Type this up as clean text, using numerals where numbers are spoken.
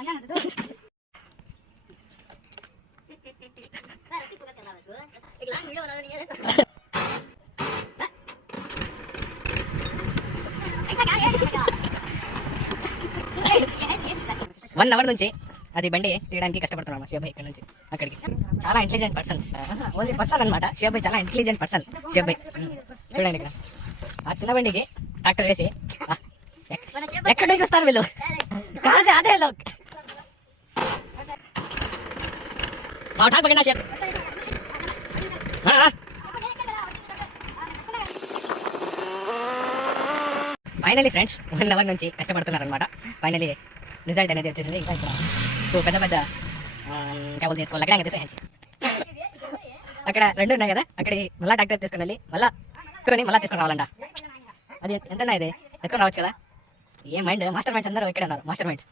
1 hour నుంచి అది బండి తీయడానికి కష్టపడుతున్నాం షియాబాయ్ ఇక్కడ నుంచి అక్కడికి. చాలా ఇంటెలిజెంట్ పర్సన్స్, ఓన్లీ పర్సన్ అనమాట షియాబాయ్, చాలా ఇంటెలిజెంట్ పర్సన్ షియాబాయ్. చూడండి ఇక్కడ ఆ చిన్న బండికి ట్రాక్టర్ వేసి ఎక్కడ నుంచి వస్తారు వీళ్ళు, కాదు అదే పగినా షేప్. ఫైనలీ ఫ్రెండ్స్ 1 అవర్ నుంచి కష్టపడుతున్నారు అనమాట. ఫైనలీ రిజల్ట్ అనేది వచ్చేసింది. ఇంకా ఇక్కడ పెద్ద పెద్ద కేబుల్ తీసుకోవాలి అక్కడ అక్కడ 2 ఉన్నాయి కదా, అక్కడ మళ్ళీ ట్రాక్టర్ తీసుకుని వెళ్ళి మళ్ళీ తీసుకుని రావాలంట. అది ఎంతన్నా ఇది ఎత్తుకొని రావచ్చు కదా. ఏ మైండ్ మాస్టర్ మైండ్స్ అందరూ ఇక్కడ ఉన్నారు, మాస్టర్ మైండ్స్.